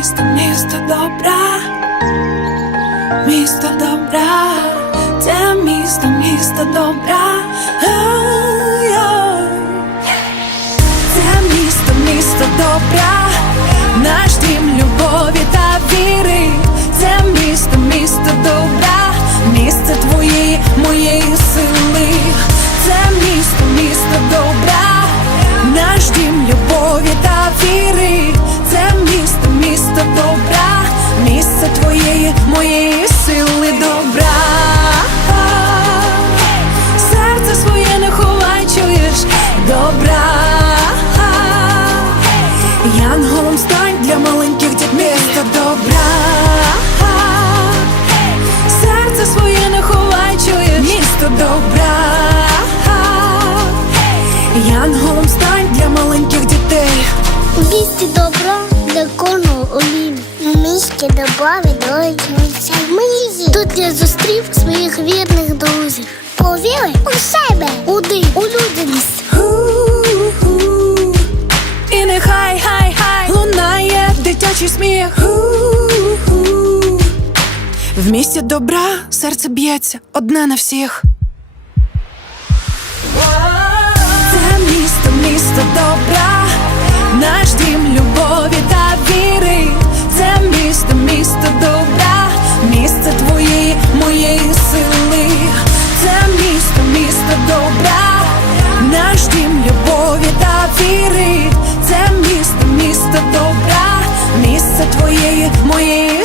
місто, місто добра, місто добра, це місто, місто добра. Це місто, місто добра, наш дім любові та віри. Це місто, місто добра, місце твоєї, моєї сили. Це місто, місто добра, наш дім любові місто добра, місце твоєї, моєї сили добра. Серце своє не ховай, чуєш добра. Янголом стань для маленьких дітей місто добра. Серце своє не ховай, чуєш місто добра. Янголом стань для маленьких дітей. Місті добро місті добави доїться мені. Тут я зустрів своїх вірних друзів. Повіли у себе, у див. І нехай хай хай лунає дитячий сміх. В місті добра серце б'ється одне на всіх. Це місто, місто добра, наш дім. моєю